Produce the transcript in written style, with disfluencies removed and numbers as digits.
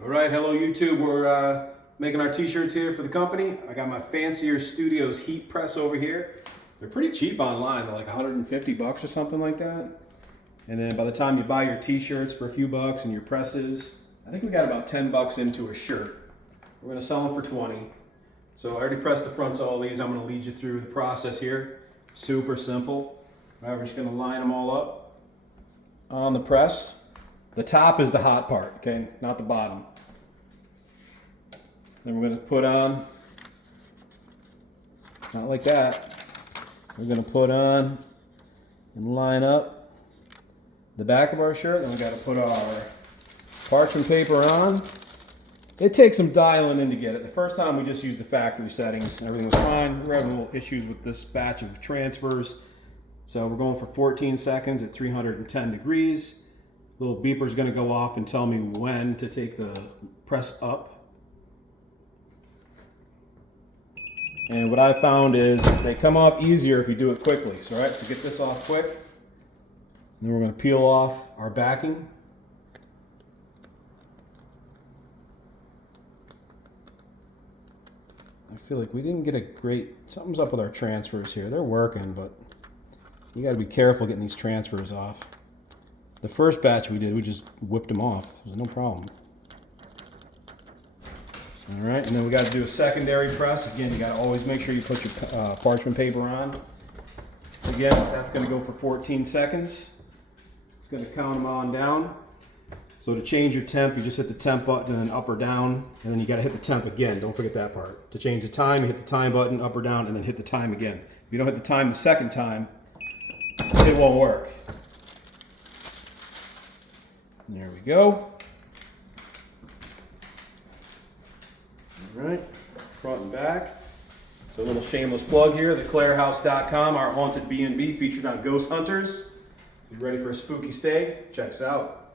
All right, hello YouTube. We're making our t-shirts here for the company. I got my Fancier Studios heat press over here. They're pretty cheap online. They're like 150 bucks or something like that. And then by the time you buy your t-shirts for a few bucks and your presses, I think we got about 10 bucks into a shirt. We're gonna sell them for 20. So I already pressed the fronts of all these. I'm gonna lead you through the process here. Super simple. We're just gonna line them all up on the press. The top is the hot part, okay, not the bottom. Then we're going to put on, not like that, we're going to put on and line up the back of our shirt. Then we got to put our parchment paper on. It takes some dialing in to get it. The first time we just used the factory settings. Everything was fine. We're having little issues with this batch of transfers. So we're going for 14 seconds at 310 degrees. Little beeper's going to go off and tell me when to take the press up. And what I found is they come off easier if you do it quickly. So, all right, so get this off quick. And then we're going to peel off our backing. I feel like we didn't get a great, something's up with our transfers here. They're working, but you got to be careful getting these transfers off. The first batch we did, we just whipped them off. There's no problem. All right, and then we got to do a secondary press. Again, you got to always make sure you put your parchment paper on. Again, that's going to go for 14 seconds. It's going to count them on down. So to change your temp, you just hit the temp button and then up or down, and then you got to hit the temp again. Don't forget that part. To change the time, you hit the time button, up or down, and then hit the time again. If you don't hit the time the second time, it won't work. There we go. All right, front and back. So a little shameless plug here, theclarehouse.com, our haunted B&B featured on ghost hunters. You ready for a spooky stay? Check us out.